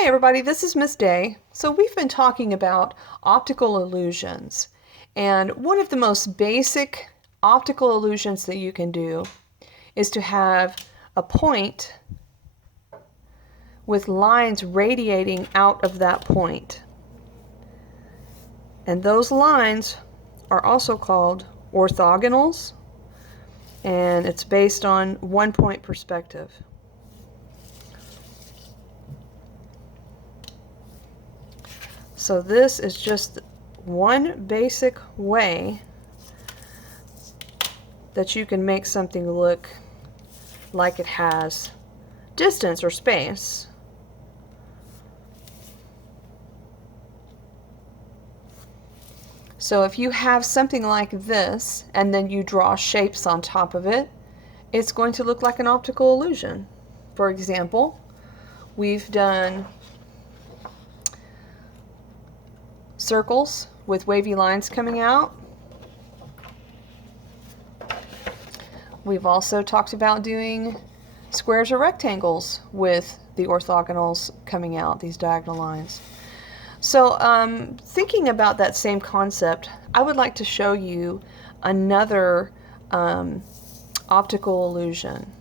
Hi everybody, this is Miss Day. So we've been talking about optical illusions, and one of the most basic optical illusions that you can do is to have a point with lines radiating out of that point. And those lines are also called orthogonals, and it's based on one-point perspective. So this is just one basic way that you can make something look like it has distance or space. So if you have something like this and then you draw shapes on top of it, it's going to look like an optical illusion. For example, we've done circles with wavy lines coming out. We've also talked about doing squares or rectangles with the orthogonals coming out, these diagonal lines. So thinking about that same concept, I would like to show you another optical illusion.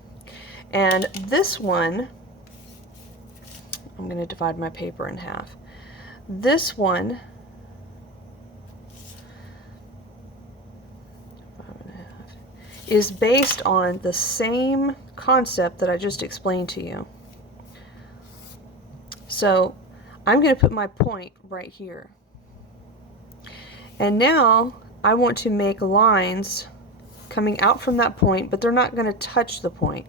And this one, I'm going to divide my paper in half. This one is based on the same concept that I just explained to you. So I'm going to put my point right here. And now I want to make lines coming out from that point, but they're not going to touch the point.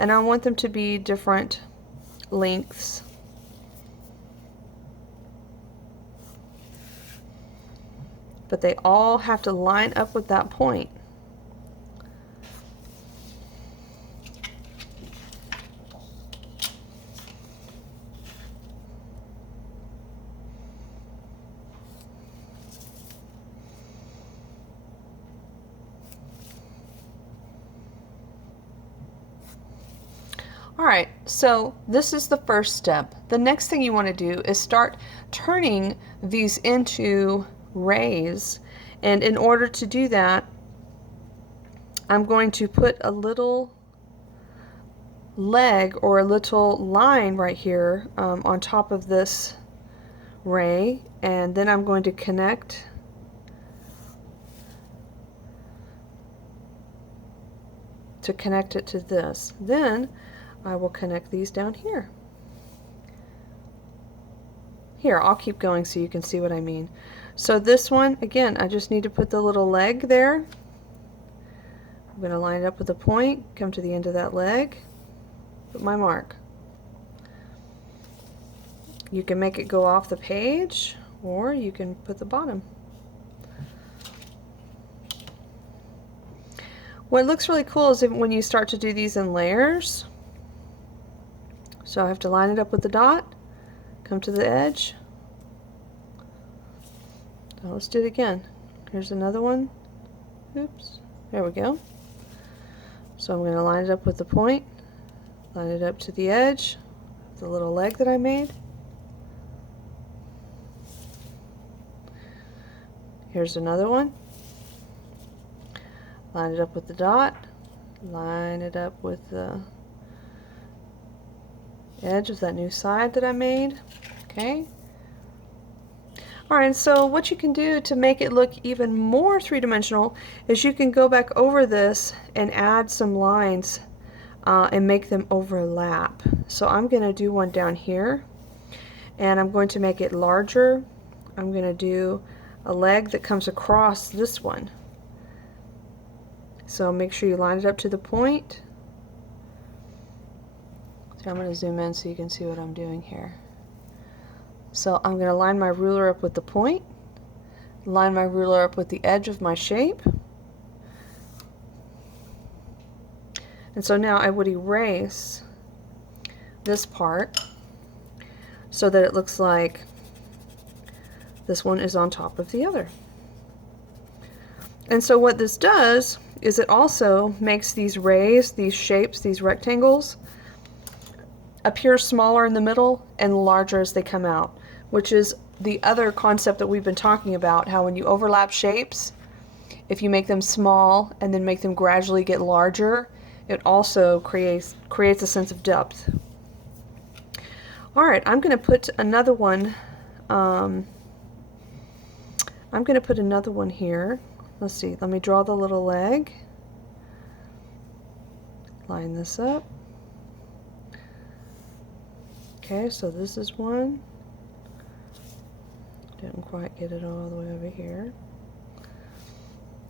And I want them to be different lengths. But they all have to line up with that point. Alright, so this is the first step. The next thing you want to do is start turning these into rays. And in order to do that, I'm going to put a little leg or a little line right here on top of this ray, and then I'm going to connect it to this. Then I will connect these down here. Here, I'll keep going so you can see what I mean. So this one, again, I just need to put the little leg there. I'm going to line it up with a point, come to the end of that leg, put my mark. You can make it go off the page, or you can put the bottom. What looks really cool is when you start to do these in layers. So I have to line it up with the dot, come to the edge. Now let's do it again. Here's another one. Oops, there we go. So I'm going to line it up with the point, line it up to the edge, the little leg that I made. Here's another one. Line it up with the dot, line it up with the edge of that new side that I made. Okay. Alright, so what you can do to make it look even more three-dimensional is you can go back over this and add some lines and make them overlap. So I'm going to do one down here, and I'm going to make it larger. I'm going to do a leg that comes across this one. So make sure you line it up to the point. So I'm going to zoom in so you can see what I'm doing here. So I'm going to line my ruler up with the point, line my ruler up with the edge of my shape. And so now I would erase this part so that it looks like this one is on top of the other. And so what this does is it also makes these rays, these shapes, these rectangles appear smaller in the middle and larger as they come out, which is the other concept that we've been talking about, how when you overlap shapes, if you make them small and then make them gradually get larger, it also creates a sense of depth. Alright, I'm going to put another one here. Let's see, let me draw the little leg. Line this up. Okay, so this is one. Didn't quite get it all the way over here.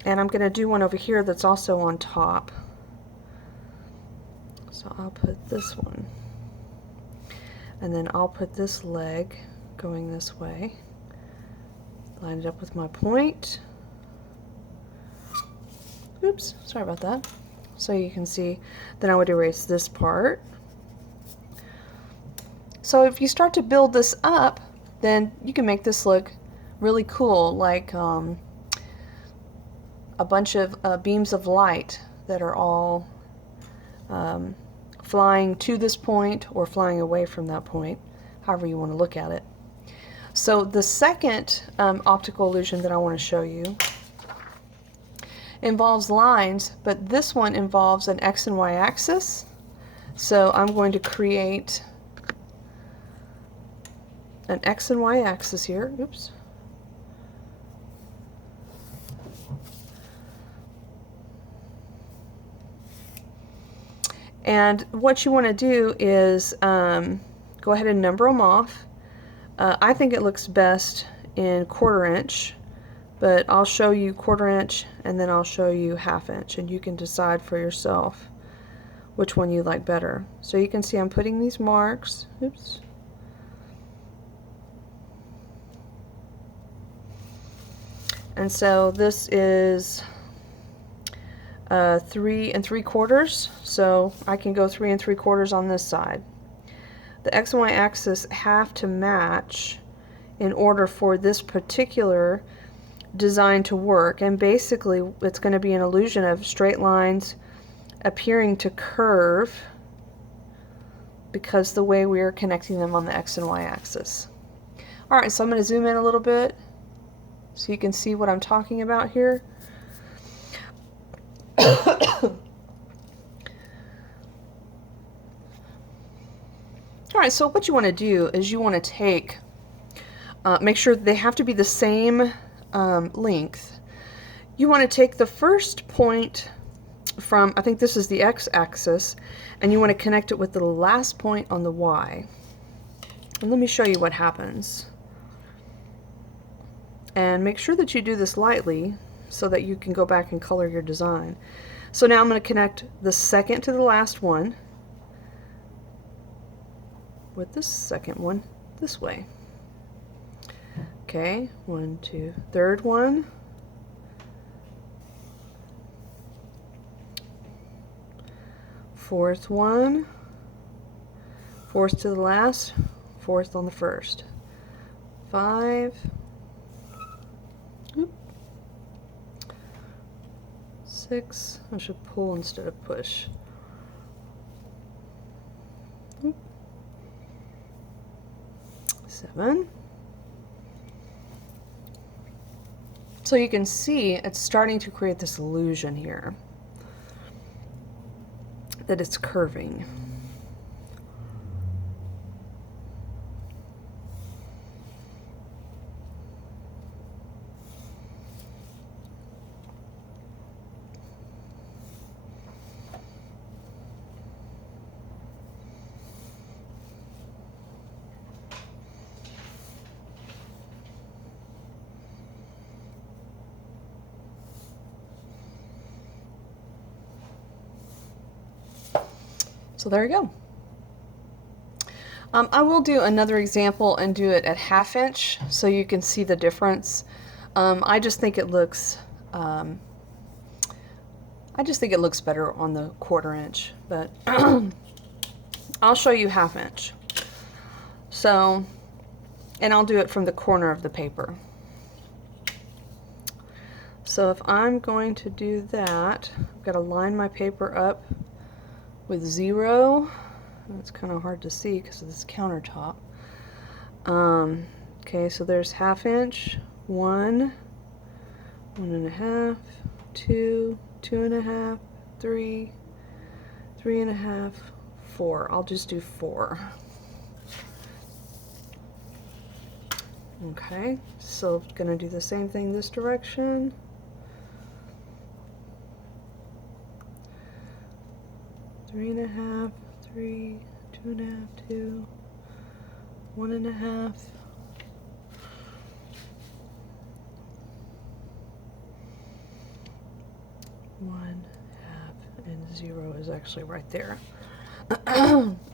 And I'm going to do one over here that's also on top. So I'll put this one. And then I'll put this leg going this way. Line it up with my point. Oops, sorry about that. So you can see, then I would erase this part. So if you start to build this up, then you can make this look really cool, like a bunch of beams of light that are all flying to this point or flying away from that point, however you want to look at it. So the second optical illusion that I want to show you involves lines, but this one involves an X and Y axis. So I'm going to create an X and Y axis here. Oops. And what you want to do is go ahead and number them off. I think it looks best in 1/4 inch, but I'll show you 1/4 inch and then I'll show you 1/2 inch, and you can decide for yourself which one you like better. So you can see I'm putting these marks. Oops. And so this is 3 3/4, so I can go 3 3/4 on this side. The X and Y axis have to match in order for this particular design to work, and basically it's going to be an illusion of straight lines appearing to curve because the way we are connecting them on the X and Y axis. Alright, so I'm going to zoom in a little bit so you can see what I'm talking about here. Alright, so what you want to do is you want to take, make sure they have to be the same length. You want to take the first point from, I think this is the x-axis, and you want to connect it with the last point on the y. And let me show you what happens. And make sure that you do this lightly so that you can go back and color your design. So now I'm going to connect the second to the last one with this second one this way. Okay, 1, 2, third one. Fourth one. Fourth to the last, fourth on the first. 5. Oop. 6. I should pull instead of push. Oop. 7. So you can see it's starting to create this illusion here that it's curving. So there you go. I will do another example and do it at 1/2 inch so you can see the difference. I just think it looks better on the 1/4 inch, but I'll show you 1/2 inch. So, and I'll do it from the corner of the paper. So if I'm going to do that, I've got to line my paper up with 0 It's kind of hard to see because of this countertop. Okay, so there's 1/2 inch, 1, 1.5, 2, 2.5, 3, 3.5, 4. I'll just do 4. Okay, so gonna do the same thing this direction. Three and a half, 3, 2.5, 2, 1.5. One half and 0 is actually right there.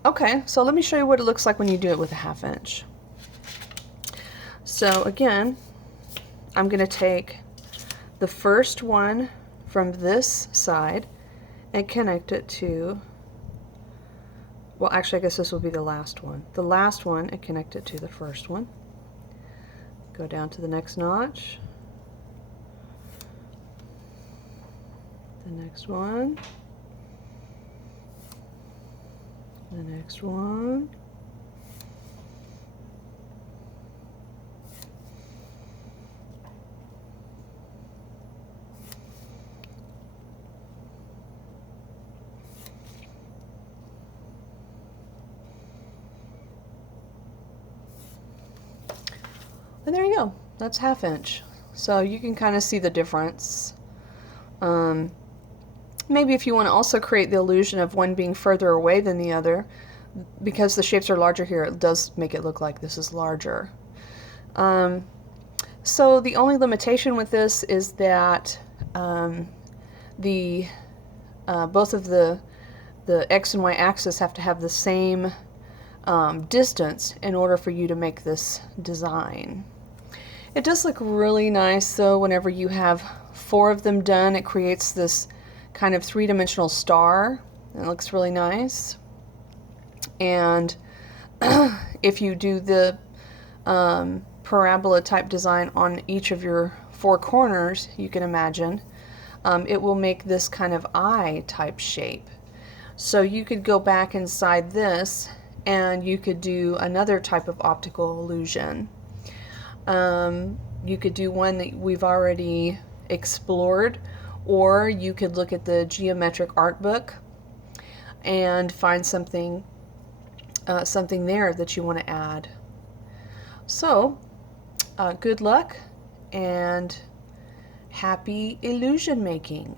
Okay, so let me show you what it looks like when you do it with a 1/2 inch. So again, I'm going to take the first one from this side and connect it to, well actually I guess this will be the last one. The last one and connect it to the first one. Go down to the next notch. The next one. The next one. And there you go. That's 1/2 inch. So you can kind of see the difference. Maybe if you want to also create the illusion of one being further away than the other, because the shapes are larger here, it does make it look like this is larger. So the only limitation with this is that both of the X and Y axis have to have the same distance in order for you to make this design. It does look really nice though whenever you have 4 of them done. It creates this kind of 3-dimensional star. It looks really nice. And if you do the parabola type design on each of your 4 corners, you can imagine, it will make this kind of eye type shape. So you could go back inside this and you could do another type of optical illusion. You could do one that we've already explored, or you could look at the geometric art book and find something there that you want to add. So good luck and happy illusion making.